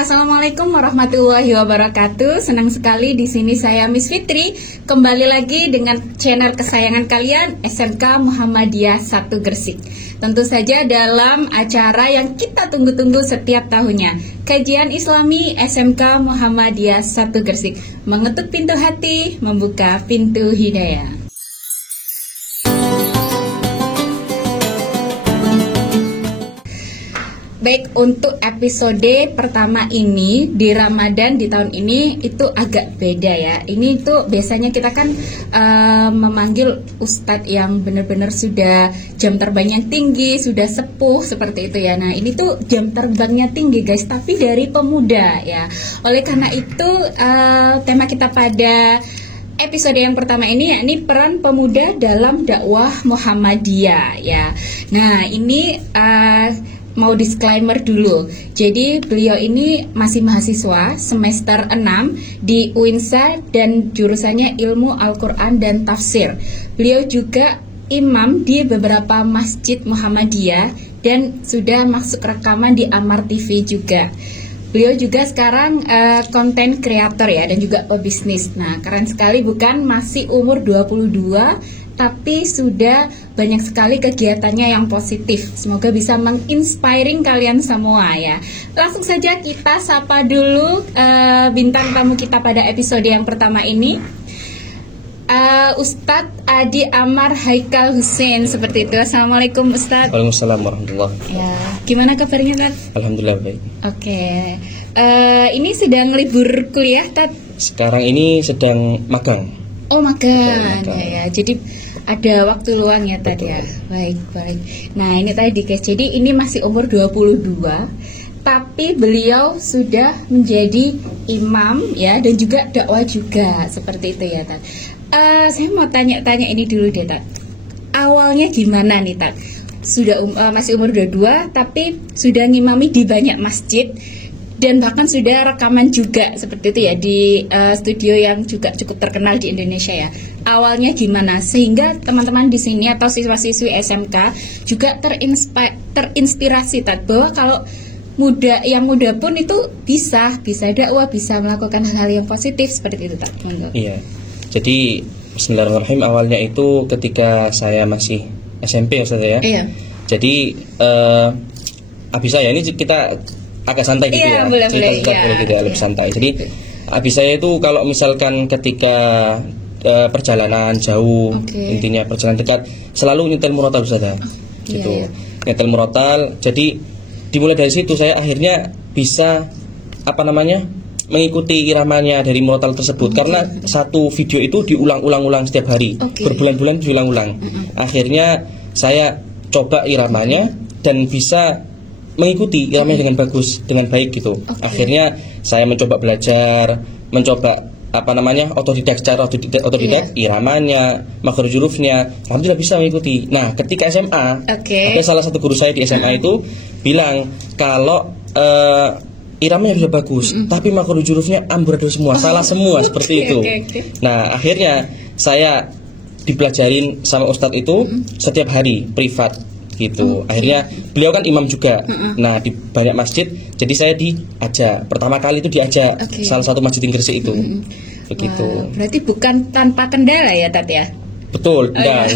Assalamualaikum warahmatullahi wabarakatuh. Senang sekali di sini saya Miss Fitri kembali lagi dengan channel kesayangan kalian SMK Muhammadiyah 1 Gresik. Tentu saja dalam acara yang kita tunggu-tunggu setiap tahunnya, Kajian Islami SMK Muhammadiyah 1 Gresik, mengetuk pintu hati, membuka pintu hidayah. Baik, untuk episode pertama ini di Ramadan di tahun ini itu agak beda ya. Ini tuh biasanya kita kan memanggil ustadz yang benar-benar sudah jam terbangnya tinggi, sudah sepuh seperti itu ya. Nah, ini tuh jam terbangnya tinggi guys, tapi dari pemuda ya. Oleh karena itu tema kita pada episode yang pertama ini yakni peran pemuda dalam dakwah Muhammadiyah ya. Nah, ini mau disclaimer dulu. Jadi beliau ini masih mahasiswa semester 6 di UINSA dan jurusannya Ilmu Al-Quran dan Tafsir. Beliau juga imam di beberapa masjid Muhammadiyah dan sudah masuk rekaman di Amar TV juga. Beliau juga sekarang content creator ya dan juga pebisnis. Nah, keren sekali bukan? Masih umur 22 tapi sudah banyak sekali kegiatannya yang positif. Semoga bisa menginspiring kalian semua ya. Langsung saja kita sapa dulu bintang tamu kita pada episode yang pertama ini, Ustadz Adi Amar Haikal Hussein seperti itu. Assalamualaikum Ustadz. Waalaikumsalam warahmatullahi wabarakatuh. Ya, gimana kabarnya Ustadz? Alhamdulillah baik. Oke. Ini sedang libur kuliah Tad? Sekarang ini sedang magang. Oh magang ya. Jadi ada waktu luang ya tadi ya. Baik. Nah, ini tadi guys. Jadi ini masih umur 22 tapi beliau sudah menjadi imam ya dan juga dakwah juga seperti itu ya Tad. Saya mau tanya ini dulu deh Tad. Awalnya gimana nih Tad? Sudah masih umur 22 tapi sudah ngimami di banyak masjid dan bahkan sudah rekaman juga seperti itu ya di studio yang juga cukup terkenal di Indonesia ya. Awalnya gimana sehingga teman-teman di sini atau siswa-siswi SMK juga terinspirasi Tad bahwa kalau yang muda pun itu bisa dakwah, bisa melakukan hal-hal yang positif seperti itu Tad. Iya. Jadi bismillahirrahmanirrahim, awalnya itu ketika saya masih SMP ya Ustaz ya. Iya. Jadi habis saya ini kita agak santai gitu ya. Boleh, gitu ya, lebih santai. Jadi habis saya itu kalau misalkan ketika perjalanan jauh, intinya perjalanan dekat, selalu nyetel murotal Ustaz ya. Gitu. Nyetel murotal. Jadi dimulai dari situ saya akhirnya bisa mengikuti iramanya dari murotal tersebut karena satu video itu diulang-ulang setiap hari. Berbulan-bulan diulang-ulang. Akhirnya saya coba iramanya dan bisa mengikuti iramanya dengan bagus, dengan baik gitu. Akhirnya saya mencoba belajar, otodidak iramanya, makhraj hurufnya, alhamdulillah bisa mengikuti. Nah, ketika SMA, ada salah satu guru saya di SMA itu bilang kalau iramanya sudah bagus, tapi makhraj hurufnya amburadul semua, salah semua seperti itu. Nah, akhirnya saya dipelajarin sama ustadz itu setiap hari privat gitu. Akhirnya beliau kan imam juga. Nah, di banyak masjid, jadi saya diajak. Pertama kali itu diajak salah satu masjid di Gresik itu. Begitu. Wow, berarti bukan tanpa kendala ya, Tat ya? Betul, enggak.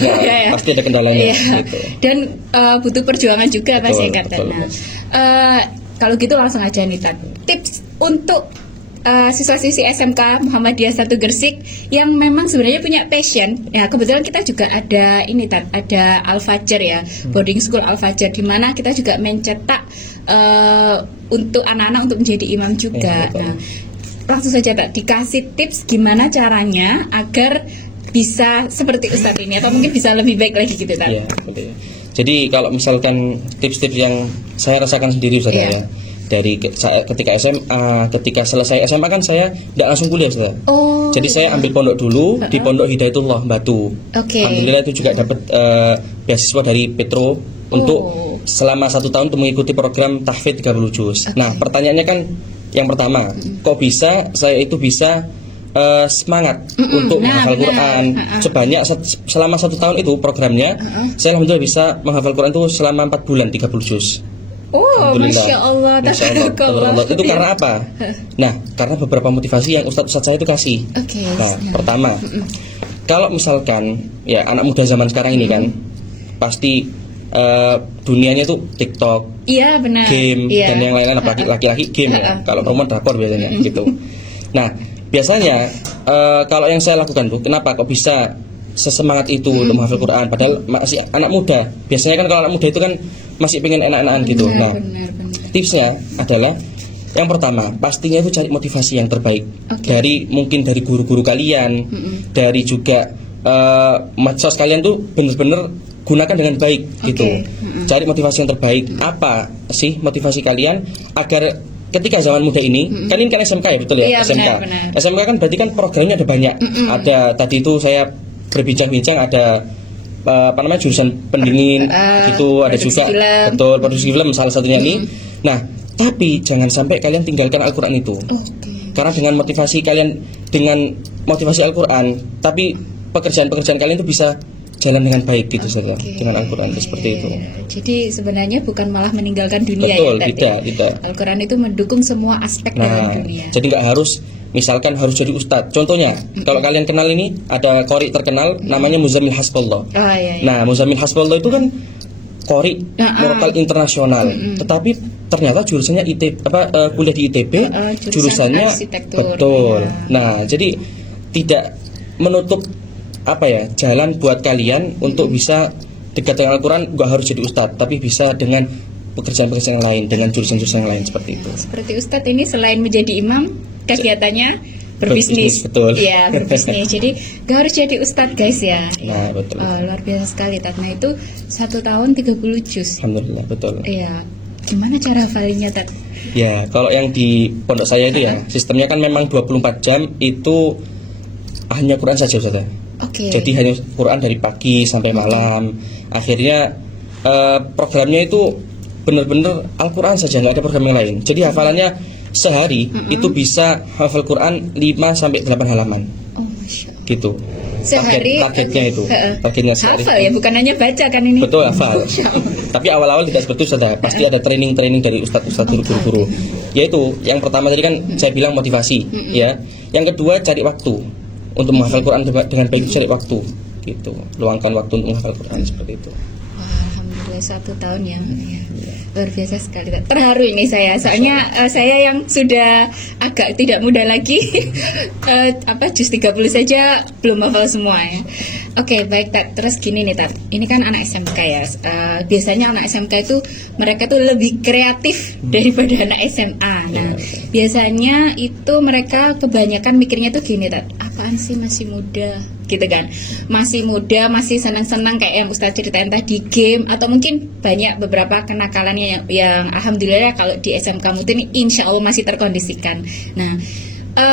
Pasti ada kendalanya gitu. Dan butuh perjuangan juga Mas ya katanya. Kalau gitu langsung aja nih Tat. Tips untuk siswa-siswi SMK Muhammadiyah 1 Gresik yang memang sebenarnya punya passion. Ya, kebetulan kita juga ada ini Tat, ada Al-Fajr ya, boarding school Al-Fajr di mana kita juga mencetak untuk anak-anak untuk menjadi imam juga. Nah, langsung saja Tat, dikasih tips gimana caranya agar bisa seperti Ustadz ini atau mungkin bisa lebih baik lagi gitu Tat. Iya, betul. Jadi kalau misalkan tips-tips yang saya rasakan sendiri Ustaz ya. Dari ketika SMA, ketika selesai SMA kan saya tidak langsung kuliah Ustaz. Jadi saya ambil pondok dulu di Pondok Hidayatullah Batu. Alhamdulillah itu juga dapat beasiswa dari Petro untuk selama 1 tahun untuk mengikuti program tahfidz 30 juz. Nah, pertanyaannya kan yang pertama, kok bisa saya itu bisa semangat untuk menghafal Quran sebanyak selama 1 tahun itu programnya saya alhamdulillah bisa menghafal Quran itu selama 4 bulan 30 juz. Oh, Masya Allah. Itu karena apa? Nah, karena beberapa motivasi yang Ustadz saya itu kasih. Nah, pertama, kalau misalkan ya anak muda zaman sekarang ini kan pasti dunianya tuh TikTok, iya benar, game dan yang lain-lain, apalagi laki-laki game ya. Kalau perempuan drakor biasanya gitu. Nah, biasanya kalau yang saya lakukan tuh, kenapa kok bisa sesemangat itu untuk menghafal Quran padahal masih anak muda. Biasanya kan kalau anak muda itu kan masih pengen enak-enakan gitu. Nah, tipsnya adalah yang pertama, pastinya itu cari motivasi yang terbaik. Dari mungkin dari guru-guru kalian, dari juga medsos kalian tuh bener-bener gunakan dengan baik gitu. Cari motivasi yang terbaik. Apa sih motivasi kalian agar ketika zaman muda ini, kan ini kan SMK ya, betul ya? SMK. Benar. SMK kan berarti kan programnya ada banyak. Ada tadi itu saya berbincang-bincang ada jurusan pendingin gitu, ada juga film. Betul, produksi film salah satunya ini. Nah, tapi jangan sampai kalian tinggalkan Al-Qur'an itu. Karena dengan motivasi kalian, dengan motivasi Al-Qur'an, tapi pekerjaan-pekerjaan kalian itu bisa jalan dengan baik gitu saja dengan Al-Qur'an itu seperti itu. Jadi sebenarnya bukan malah meninggalkan dunia. Betul, ya, tidak. Al-Qur'an itu mendukung semua aspek dalam dunia. Jadi nggak harus misalkan harus jadi ustadz. Contohnya, kalau kalian kenal ini ada qori terkenal namanya Muzammil Hasbullah. Nah, Muzammil Hasbullah itu kan qori murotal internasional. Tetapi ternyata jurusannya kuliah di ITB, jurusannya betul. Nah, jadi tidak menutup jalan buat kalian untuk bisa dekat dengan Al-Quran. Gak harus jadi ustadz, tapi bisa dengan pekerjaan-pekerjaan yang lain, dengan jurusan-jurusan yang lain seperti itu. Seperti ustadz ini selain menjadi imam, kegiatannya berbisnis. Betul. Ya, berbisnis. Jadi gak harus jadi ustadz guys ya. Nah, betul. Luar biasa sekali Tat. Nah, itu 1 tahun 30 juz. Alhamdulillah, betul. Iya. Gimana cara hafalnya Tat? Ya, kalau yang di pondok saya itu ya, sistemnya kan memang 24 jam itu hanya Quran saja Ustaz. Jadi hanya Quran dari pagi sampai malam. Akhirnya programnya itu benar-benar Al-Quran saja, nggak ada program yang lain. Jadi hafalannya sehari itu bisa hafal Quran 5 sampai 8 halaman. Gitu. Sehari targetnya itu. Targetnya sehari. Hafal ya, bukan hanya baca kan ini. Betul, hafal. Tapi awal-awal tidak seperti itu saja. Pasti ada training dari ustadz guru-guru. Yaitu yang pertama tadi kan saya bilang motivasi, ya. Yang kedua cari waktu untuk menghafal Quran dengan baik, cari waktu gitu. Luangkan waktu untuk menghafal Quran seperti itu. Alhamdulillah 1 tahun ya. Luar biasa sekali. Terharu ini saya. Soalnya saya yang sudah agak tidak muda lagi juz 30 saja belum hafal semua ya. Oke, baik Tat. Terus gini nih Tat. Ini kan anak SMK ya. Biasanya anak SMK itu mereka tuh lebih kreatif daripada anak SMA. Nah, biasanya itu mereka kebanyakan mikirnya tuh gini Tat. Apaan sih masih muda? Gitu kan. Masih muda, masih senang-senang kayak yang Ustaz ceritain tadi, game atau mungkin banyak beberapa kenakalannya yang alhamdulillah kalau di SMK Mutu ini insya Allah masih terkondisikan. Nah,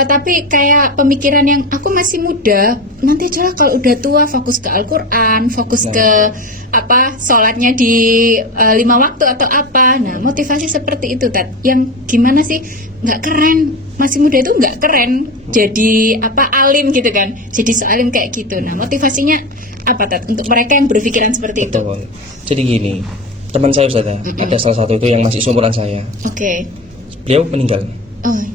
tapi kayak pemikiran yang aku masih muda, nanti aja lah kalau udah tua fokus ke Al-Quran, fokus ke sholatnya di 5 waktu atau apa. Nah, motivasi seperti itu Tat. Yang gimana sih? Nggak keren, masih muda itu nggak keren jadi alim gitu kan, jadi sealim kayak gitu. Nah, motivasinya apa Tat untuk mereka yang berpikiran seperti itu? Jadi gini, teman saya Ustaz, ada salah satu itu yang masih seumuran saya. Beliau meninggal.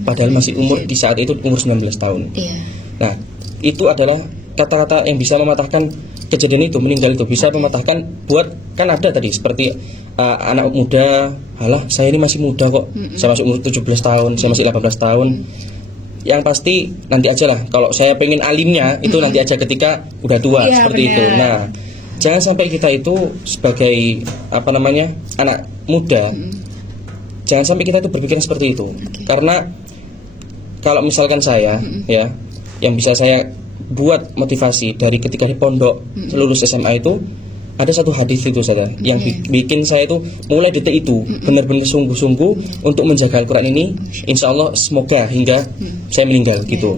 Padahal masih umur di saat itu umur 19 tahun. Nah, itu adalah kata-kata yang bisa mematahkan kejadian itu, meninggal itu bisa mematahkan buat, kan ada tadi seperti anak muda, halah saya ini masih muda kok, saya masih umur 17 tahun, saya masih 18 tahun. Yang pasti nanti aja lah, kalau saya pengen alimnya itu nanti aja ketika udah tua, seperti itu. Nah, jangan sampai kita itu sebagai anak muda, jangan sampai kita itu berpikiran seperti itu. Karena kalau misalkan saya ya, yang bisa saya buat motivasi dari ketika di pondok lulus SMA itu, ada satu hadis itu saja yang bikin saya itu mulai detik itu benar-benar sungguh-sungguh untuk menjaga Al-Quran ini, insya Allah semoga hingga saya meninggal gitu.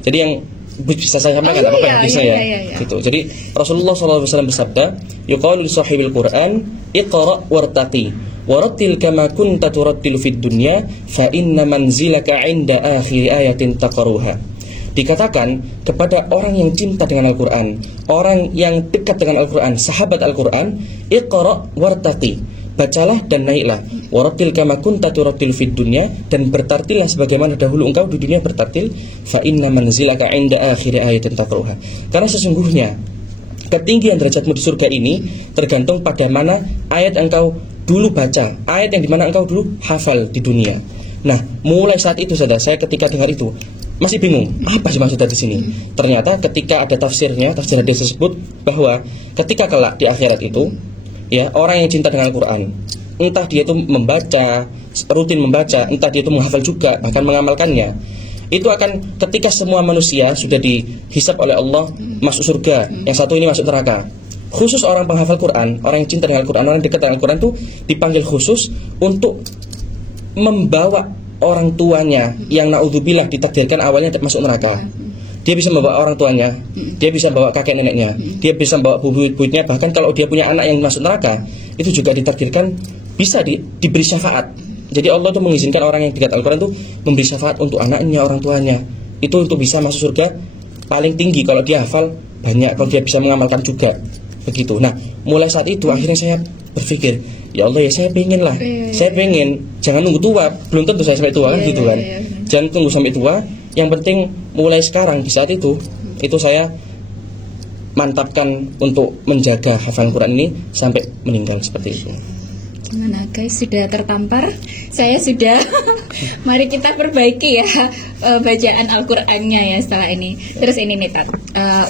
Jadi yang bisa saya sampaikan hadisnya ya. Gitu. Jadi Rasulullah SAW bersabda, yuqalu li sahibil Quran iqra wartaqi warattil kama kunta turattil fid dunya fa inna manzilaka 'inda akhir ayatin taqruha. Dikatakan kepada orang yang cinta dengan Al-Quran, orang yang dekat dengan Al-Quran, sahabat Al-Quran, iqra wartaqi, bacalah dan naiklah. Warattil kama kunta turattil fid dunya, dan bertartillah sebagaimana dahulu engkau di dunia bertartil. Fa inna manzilaka 'inda akhir ayatin taqra'uha. Karena sesungguhnya ketinggian derajatmu di surga ini tergantung pada mana ayat engkau dulu baca, ayat yang dimana engkau dulu hafal di dunia. Nah, mulai saat itu saudara, saya ketika dengar itu masih bingung, apa sih maksudnya di sini? Ternyata ketika ada tafsir hadis tersebut bahwa ketika kelak di akhirat itu, ya, orang yang cinta dengan Al-Quran, entah dia itu membaca, rutin membaca, entah dia itu menghafal juga, bahkan mengamalkannya, itu akan ketika semua manusia sudah dihisab oleh Allah masuk surga, yang satu ini masuk neraka. Khusus orang penghafal Quran, orang yang cinta dengan Al-Quran, orang yang dekat dengan Al-Quran itu dipanggil khusus untuk membawa orang tuanya yang naudzubillah ditakdirkan awalnya masuk neraka. Dia bisa membawa orang tuanya, dia bisa membawa kakek neneknya, dia bisa membawa buyut-buyutnya. Bahkan kalau dia punya anak yang masuk neraka, itu juga ditakdirkan bisa diberi syafaat. Jadi Allah itu mengizinkan orang yang dekat Al-Quran itu memberi syafaat untuk anaknya, orang tuanya. Itu untuk bisa masuk surga paling tinggi kalau dia hafal banyak, kalau dia bisa mengamalkan juga. Begitu. Nah, mulai saat itu akhirnya saya berpikir, ya Allah, ya saya pengen lah, saya pengen, jangan nunggu tua, belum tentu saya sampai tua kan gitu kan. Jangan tunggu sampai tua, yang penting mulai sekarang di saat itu saya mantapkan untuk menjaga hafalan Quran ini sampai meninggal seperti itu. Gimana guys, sudah tertampar? Saya sudah. Mari kita perbaiki ya bacaan Al-Qur'annya ya setelah ini. Terus ini nih Tat,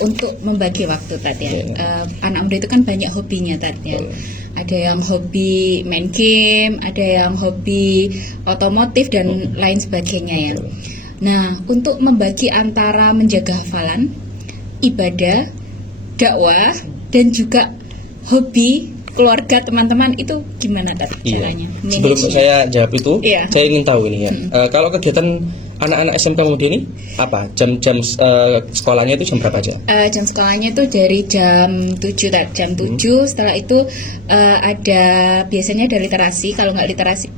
untuk membagi waktu Tat ya. Anak muda itu kan banyak hobinya Tat ya. Ada yang hobi main game, ada yang hobi otomotif dan lain sebagainya ya. Nah, untuk membagi antara menjaga hafalan, ibadah, dakwah, dan juga hobi keluarga, teman-teman, itu gimana caranya? Sebelum saya jawab itu, saya ingin tahu ini ya. Kalau kegiatan anak-anak SMK muda ini apa? Jam sekolahnya itu jam berapa aja? Jam sekolahnya itu dari jam 7 jam 7. Setelah itu ada biasanya ada literasi. Kalau nggak literasi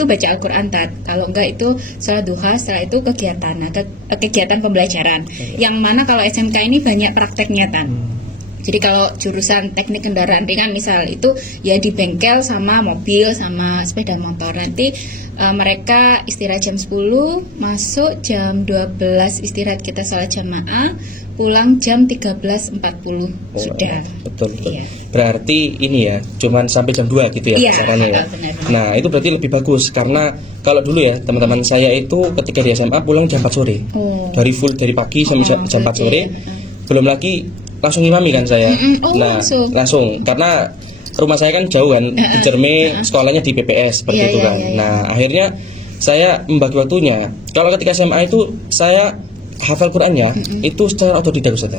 itu baca Al-Quran Tat. Kalau nggak itu salat duha. Setelah itu kegiatan pembelajaran. Yang mana kalau SMK ini banyak prakteknya Tat. Jadi kalau jurusan teknik kendaraan ringan misal itu ya di bengkel sama mobil sama sepeda motor. Nanti mereka istirahat jam 10, masuk jam 12 istirahat, kita salat jamaah, pulang jam 13.40 sudah. Betul. Iya. Berarti ini ya, cuman sampai jam 2 gitu ya caranya ya. Benar. Nah, itu berarti lebih bagus karena kalau dulu ya teman-teman saya itu ketika di SMA pulang jam 4 sore. Dari pagi sampai jam 4 sore. Belum lagi langsung imami kan saya. Langsung karena rumah saya kan jauh kan, di Cerme, sekolahnya di PPS seperti itu kan. Nah, akhirnya saya membagi waktunya. Kalau ketika SMA itu saya hafal Qur'annya itu secara otodidak Ustaz.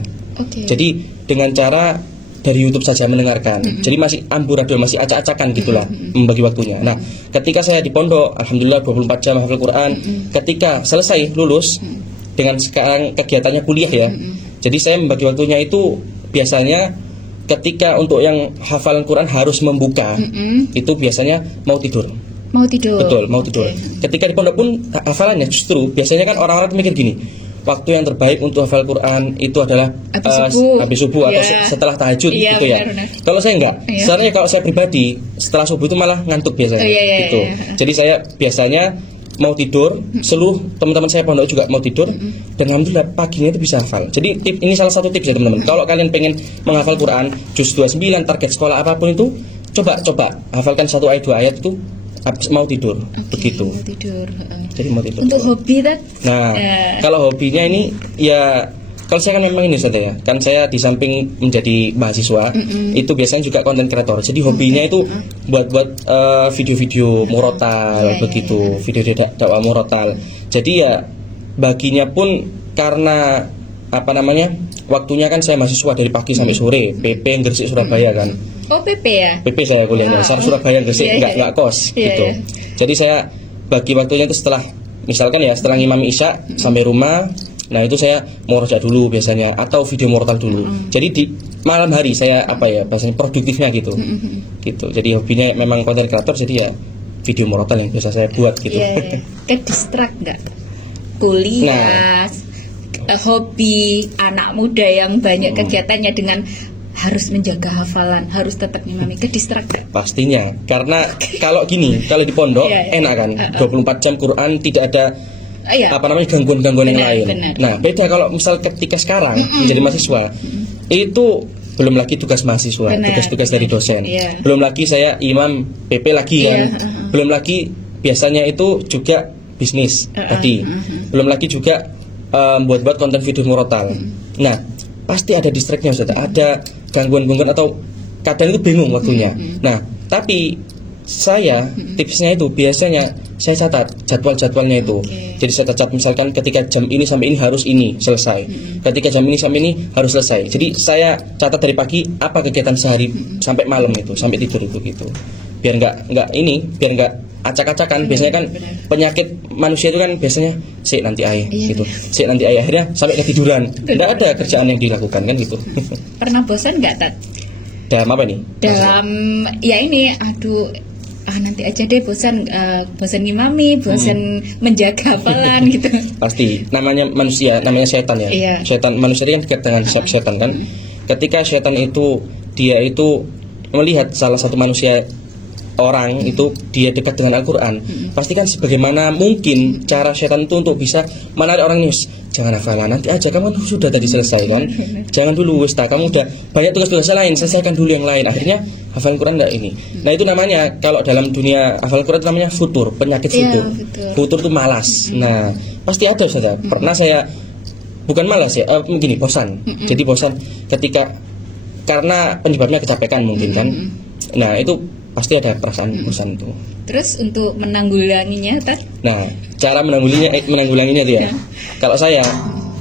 Jadi dengan cara dari YouTube saja mendengarkan. Jadi masih amburadul, masih acak-acakan gitulah membagi waktunya. Nah, ketika saya di pondok, alhamdulillah 24 jam hafal Qur'an. Ketika selesai lulus dengan sekarang kegiatannya kuliah ya. Jadi saya membagi waktunya itu biasanya ketika untuk yang hafalan Quran harus membuka, itu biasanya mau tidur. Betul, mau tidur. Ketika di pondok pun hafalannya justru biasanya kan orang-orang mikir gini, waktu yang terbaik untuk hafal Quran itu adalah habis subuh atau setelah tahajud gitu ya. Kalau saya enggak, sebenarnya kalau saya pribadi setelah subuh itu malah ngantuk biasanya gitu. Jadi saya biasanya mau tidur, seluruh teman-teman saya pondok juga mau tidur, dan alhamdulillah paginya itu bisa hafal. Jadi ini salah satu tips ya teman-teman. Kalau kalian pengen menghafal Quran juz 29 target sekolah apapun itu, coba hafalkan 1 ayat 2 ayat itu mau tidur. Begitu. Mau tidur. Jadi mau tidur. Untuk hobi Tat? Nah, kalau hobinya ini ya, kalau saya kan memang ini Ustaz ya, kan saya di samping menjadi mahasiswa, itu biasanya juga konten kreator. Jadi hobinya itu buat video-video murotal begitu, video dakwah murotal. Jadi ya baginya pun karena waktunya kan saya mahasiswa dari pagi sampai sore, PP Gresik Surabaya kan. Oh, PP ya? PP saya kuliahnya, saya Surabaya Gresik, enggak kos gitu. Jadi saya bagi waktunya itu setelah ngimami Isya sampai rumah. Nah, itu saya murojaah dulu biasanya atau video murotal dulu. Jadi di malam hari saya bahasanya produktifnya gitu. Gitu. Jadi hobinya memang konten kreator, jadi ya video murotal yang biasa saya buat gitu. Ke-distract enggak? Kuliah, hobi anak muda yang banyak kegiatannya dengan harus menjaga hafalan, harus tetap ngimami, ke distract? Pastinya, karena kalau gini, kalau di pondok enak kan, 24 jam Quran, tidak ada gangguan-gangguan yang lain. Benar. Nah, beda kalau misal ketika sekarang menjadi mahasiswa, itu belum lagi tugas mahasiswa, tugas-tugas dari dosen. Belum lagi saya imam PP lagi kan. Belum lagi biasanya itu juga bisnis tadi. Belum lagi juga buat konten video murotal. Nah, pasti ada distractnya, Ustaz. Ada gangguan-gangguan atau kadang itu bingung waktunya. Nah, tapi saya tipsnya itu biasanya saya catat jadwal-jadwalnya itu. Jadi saya catat misalkan ketika jam ini sampai ini harus ini selesai. Ketika jam ini sampai ini harus selesai. Jadi saya catat dari pagi apa kegiatan sehari sampai malam itu, sampai tidur itu gitu. Biar nggak acak-acakan. Biasanya kan penyakit manusia itu kan biasanya nanti ayah gitu. Nanti ayah, akhirnya sampai ketiduran. Nggak ada kerjaan yang dilakukan kan gitu. Pernah bosan nggak, Tat? Dalam apa nih? Dalam nanti aja deh, bosan ngimami, bosan menjaga hafalan gitu. Pasti, namanya manusia, namanya setan ya. Setan, manusia kan dekat dengan setan kan. Ketika setan itu dia itu melihat salah satu manusia orang itu dia dekat dengan Al-Quran, pasti kan sebagaimana mungkin cara setan itu untuk bisa menarik orang ini, jangan hafalan, nanti aja, kamu sudah tadi selesai kan, jangan dulu kamu udah banyak tugas-tugas lain, selesaikan dulu yang lain, akhirnya hafalan Quran enggak ini. Nah itu namanya kalau dalam dunia hafalan Quran itu namanya futur, penyakit futur. Futur itu malas. Nah pasti ada saja. Pernah saya bukan malas ya, begini, bosan. Jadi bosan ketika karena penyebabnya kecapekan mungkin kan. Nah itu pasti ada perasaan bosan itu. Terus untuk menanggulanginya, Tat? Nah, cara menanggulanginya itu ya. Kalau saya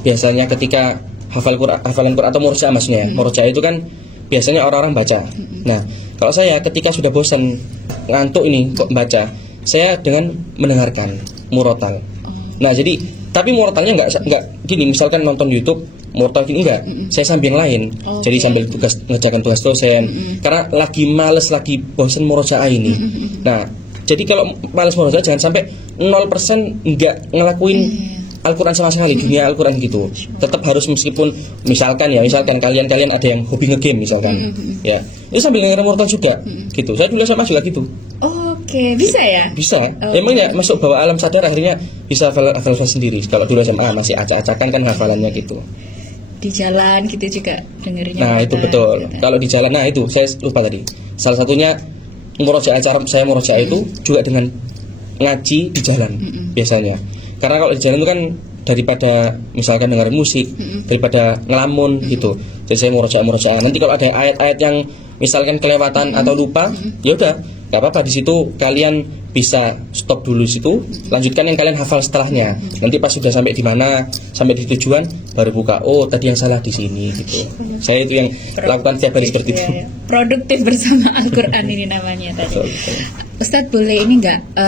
biasanya ketika hafalan Quran atau murojaah maksudnya. Murojaah itu kan biasanya orang-orang baca. Nah, kalau saya ketika sudah bosan ngantuk ini kok baca, saya dengan mendengarkan murotal. Nah, jadi tapi murotalnya enggak gini, misalkan nonton YouTube murotal gini enggak, saya sambil yang lain. Jadi sambil ngerjakan tugas dosen. Karena lagi males, lagi bosan murojaah ini. Nah, jadi kalau males murojaah jangan sampai 0% enggak ngelakuin Al-Quran sama sekali, dunia Al-Quran gitu. Tetap harus, meskipun misalkan kalian ada yang hobi ngegame misalkan. Ya, ini sambil dengerin murotal juga gitu. Saya dulu sama juga gitu. Bisa ya? Bisa. Emang ya masuk bawah alam sadar, akhirnya bisa hafal sendiri. Kalau dulu SMA masih acak-acakan kan hafalannya gitu. Di jalan gitu juga dengerinnya. Nah itu betul. Kalau di jalan, nah itu saya lupa tadi. Salah satunya murojaah, cara saya murojaah itu juga dengan ngaji di jalan biasanya. Karena kalau di jalan itu kan daripada misalkan dengar musik, daripada ngelamun gitu. Jadi saya murojaah. Nanti kalau ada ayat-ayat yang misalkan kelewatan atau lupa, ya udah, nggak apa-apa, di situ kalian bisa stop dulu situ, lanjutkan yang kalian hafal setelahnya. Nanti pas sudah sampai di mana, sampai di tujuan, baru buka. Oh, tadi yang salah di sini gitu. Saya itu yang lakukan setiap hari seperti itu. Produktif bersama Al-Quran ini namanya tadi. Ustadz boleh ini nggak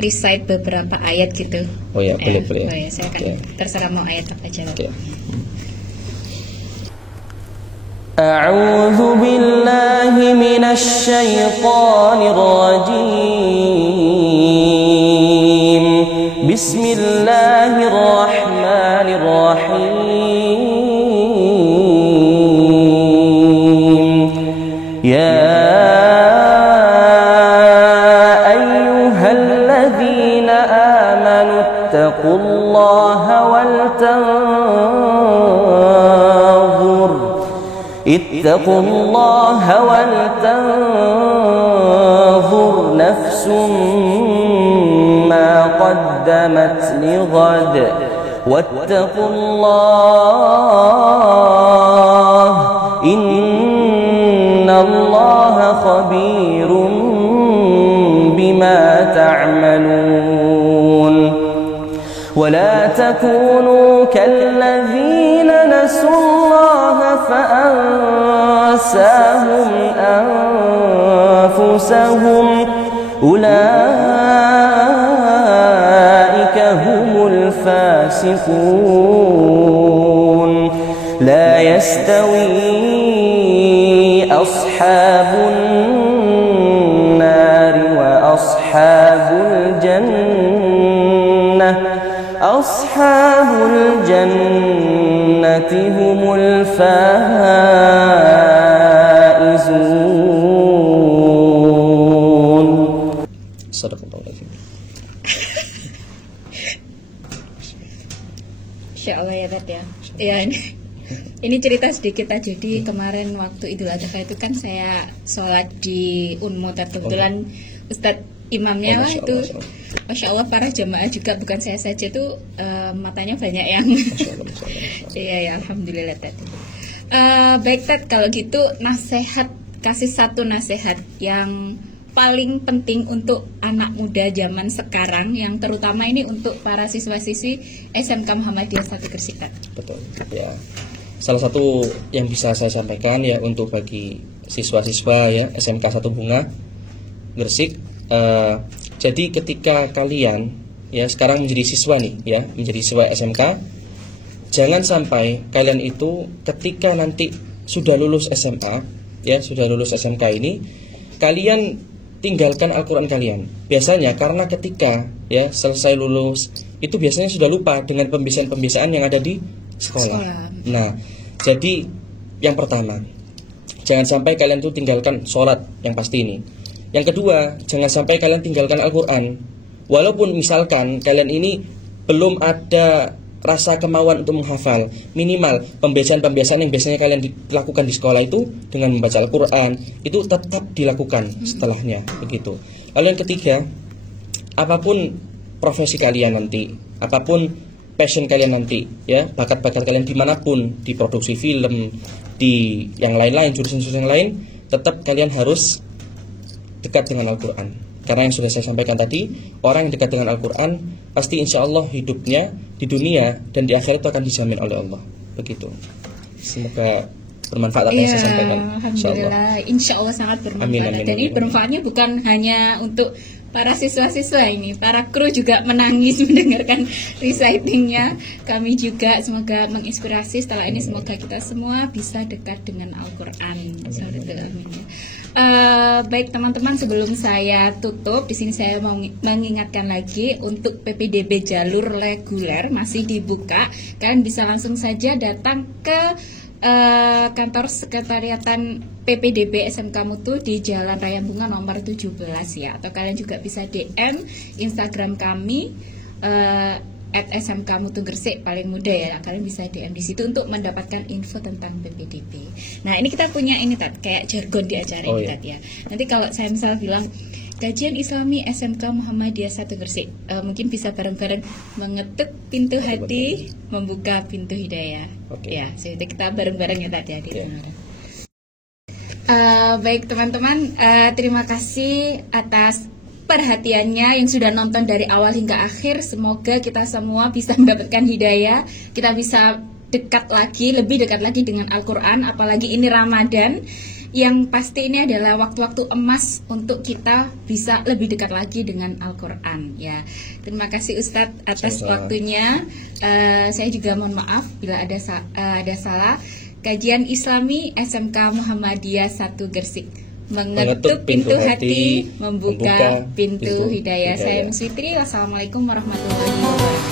recite beberapa ayat gitu? Oh ya, boleh. Saya akan terserah mau ayat apa aja. أعوذ بالله من الشيطان الرجيم بسم الله الرحمن الرحيم يا أيها الذين آمنوا اتقوا الله ولتنظر نفس ما قدمت لغد واتقوا الله إن الله خبير بما تعملون ولا تكونوا كالذين نسوا الله فأنساهم أنفسهم أولئك هم الفاسقون لا يستوي أصحاب النار وأصحاب الجنة أصحاب الجنة هم الفائزون ya. Ya ini cerita sedikit aja. Jadi kemarin waktu Idul Adha itu kan saya sholat di Unmut, kebetulan Ustadz imamnya itu Masya Allah para jamaah juga, bukan saya saja tuh matanya banyak yang iya ya, alhamdulillah tadi. Baik Tat, kalau gitu kasih satu nasihat yang paling penting untuk anak muda zaman sekarang, yang terutama ini untuk para siswa-siswi SMK Muhammadiyah 1 Gresik. Betul ya. Salah satu yang bisa saya sampaikan ya untuk bagi siswa-siswa ya SMK 1 Bunga Gresik, jadi ketika kalian ya sekarang menjadi siswa nih ya, menjadi siswa SMK, jangan sampai kalian itu ketika nanti sudah lulus SMA ya, sudah lulus SMK ini kalian tinggalkan Al-Quran kalian. Biasanya karena ketika ya selesai lulus itu biasanya sudah lupa dengan pembiasaan-pembiasaan yang ada di sekolah. Nah, jadi yang pertama, jangan sampai kalian tuh tinggalkan sholat yang pasti ini. Yang kedua, jangan sampai kalian tinggalkan Al-Quran. Walaupun misalkan kalian ini belum ada rasa kemauan untuk menghafal, minimal pembiasaan-pembiasaan yang biasanya kalian lakukan di sekolah itu dengan membaca Al-Quran itu tetap dilakukan setelahnya, begitu. Lalu yang ketiga, apapun profesi kalian nanti, apapun passion kalian nanti ya, bakat-bakat kalian dimanapun, di produksi film, di yang lain-lain, jurusan-jurusan yang lain, tetap kalian harus dekat dengan Al-Quran. Karena yang sudah saya sampaikan tadi, orang yang dekat dengan Al-Quran pasti insya Allah hidupnya di dunia dan di akhirat itu akan dijamin oleh Allah. Begitu. Semoga bermanfaat apa yang saya sampaikan. Alhamdulillah, insya Allah sangat bermanfaat. Amin. Dan ini bermanfaatnya bukan hanya untuk para siswa-siswa ini, para kru juga menangis mendengarkan recitingnya. Kami juga semoga menginspirasi. Setelah ini semoga kita semua bisa dekat dengan Al-Quran. Baik teman-teman, sebelum saya tutup, di sini saya mau mengingatkan lagi untuk PPDB jalur reguler masih dibuka. Kalian bisa langsung saja datang ke kantor sekretariatan PPDB SMK Mutu di Jalan Raya Bunga nomor 17 ya. Atau kalian juga bisa DM Instagram kami @SMK Mutu Gresik, paling mudah ya. Kalian bisa DM di situ untuk mendapatkan info tentang PPDB. Nah, ini kita punya ini Tat, kayak jargon di acara ini Tat ya. Nanti kalau saya misal bilang Kajian Islami SMK Muhammadiyah 1 Gresik, mungkin bisa bareng-bareng mengetuk pintu hati, membuka pintu hidayah. Ya, jadi kita bareng-bareng ya tadi di sana. Baik teman-teman, terima kasih atas perhatiannya yang sudah nonton dari awal hingga akhir. Semoga kita semua bisa mendapatkan hidayah, kita bisa lebih dekat lagi dengan Al-Quran, apalagi ini Ramadan. Yang pasti ini adalah waktu-waktu emas untuk kita bisa lebih dekat lagi dengan Al-Quran ya. Terima kasih Ustadz atas waktunya. Saya juga mohon maaf bila ada salah. Kajian Islami SMK Muhammadiyah 1 Gresik, mengetuk pintu hati, membuka pintu hidayah. Saya Musfitri. Wassalamualaikum warahmatullahi wabarakatuh.